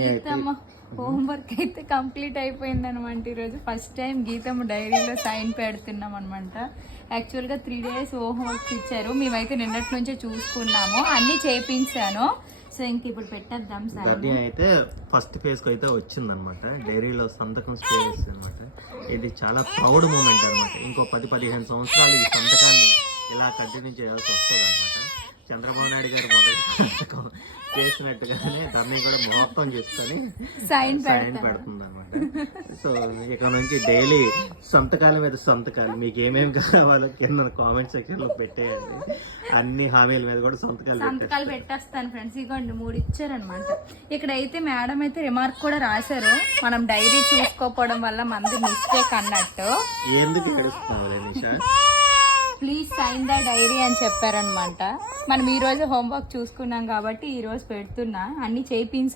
Geethamma homework అయితే complete అయిపోయింది అనమాట. ఈరోజు ఫస్ట్ టైం గీతమ్మ డైరీలో సైన్ పెడుతున్నాం అనమాట. యాక్చువల్గా 3 days హోంవర్క్ ఇచ్చారు, మేమైతే నిన్నటి నుంచే చూసుకున్నాము, అన్ని చేయించాను. సో ఇంక ఇప్పుడు పెట్టేద్దాం సార్. అయితే ఫస్ట్ ఫేజ్ కి అయితే వచ్చింది అనమాట, డైరీలో సంతకం స్పేస్ అనమాట. ఇది చాలా ప్రౌడ్ మూమెంట్ అనమాట. ఇంకో 10-15 సంవత్సరాలు ఈ సంతకాన్ని ఇలా కంటిన్యూ చేయాల్సి వస్తుంది అనమాట. చంద్రబాబు నాయుడు గారు మొదటి సంతకం చేసినట్టుగానే దాన్ని కూడా మహత్వం చేసుకొని సైన్ పెడుతుంది అనమాట. సో ఇక్కడ నుంచి డైలీ సంతకాల మీద సంతకాలు, మీకు ఏమేమి కావాలో కింద కామెంట్ సెక్షన్ లో పెట్టేయండి. అన్ని హామీల మీద కూడా సంతకాలు పెట్టేస్తాను ఫ్రెండ్స్. ఇదిగోండి 3 ఇచ్చారనమాట. ఇక్కడైతే మేడం అయితే రిమార్క్ కూడా రాశారు, మనం డైరీ చూసుకోకపోవడం వల్ల మంది మిస్టేక్ అన్నట్టు. ఎందుకు తెలుస్తున్నావు నిషా, ప్లీజ్ సైన్ ద డైరీ అని చెప్పారనమాట. మనం ఈ రోజు హోంవర్క్ చూసుకున్నాం కాబట్టి ఈ రోజు పెడుతున్నా, అన్ని చేయించాను.